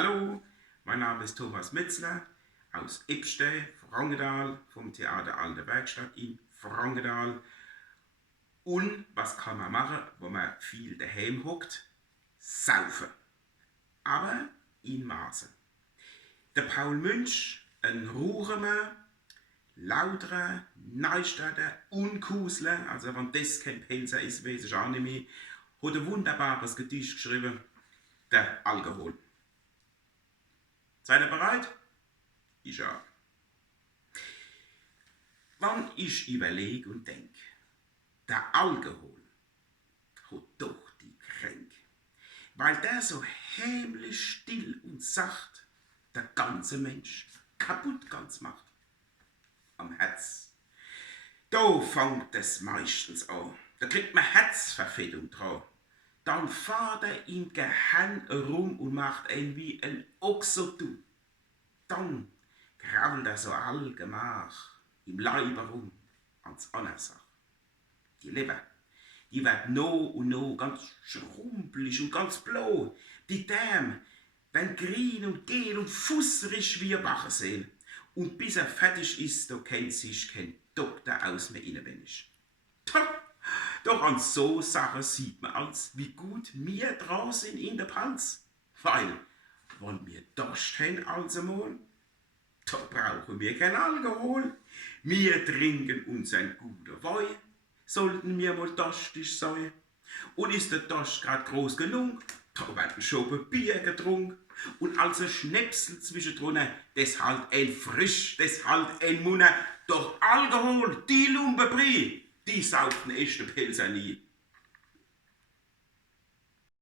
Hallo, mein Name ist Thomas Metzler aus Ebste, Frankenthal, vom Theater Alte Werkstatt in Frankenthal. Und was kann man machen, wo man viel daheim hockt? Saufen. Aber in Maßen. Der Paul Münch, ein Ruhrmer, lauterer, Neustädter, Unkusler, also wenn das kein Pelzer ist, weiß ich auch nicht mehr, hat ein wunderbares Gedicht geschrieben, der Alkohol. Seid ihr bereit? Ich auch. Wenn ich überlege und denke, der Alkohol hat doch die Kränk, weil der so heimlich still und sacht der ganze Mensch kaputt ganz macht. Am Herz. Da fängt es meistens an. Da kriegt man Herzverfettung dran. Dann fährt er im Gehirn rum und macht ein wie ein Ochsotu. Dann krabbelt er so allgemach im Leibe rum ans Annersach. Die Leber, die wird no und no ganz schrumpelig und ganz blau. Die Därme werden grün und gel und fußrig wie Bachenseel. Und bis er fertig ist, da kennt sich kein Doktor aus mehr inwendig. Doch an so Sachen sieht man als, wie gut wir dran sind in der Panz. Weil, wenn wir Durst haben also mal, da brauchen wir kein Alkohol. Wir trinken uns ein guter Wein, sollten wir mal durstig sein. Und ist der Durst grad groß genug, da werden schon ein Bier getrunken. Und als ein Schnäpsel zwischendrin, das halt ein Frisch, das halt ein Munner. Doch Alkohol, die Lumpebrie, die sauft den echten Pelzer nie.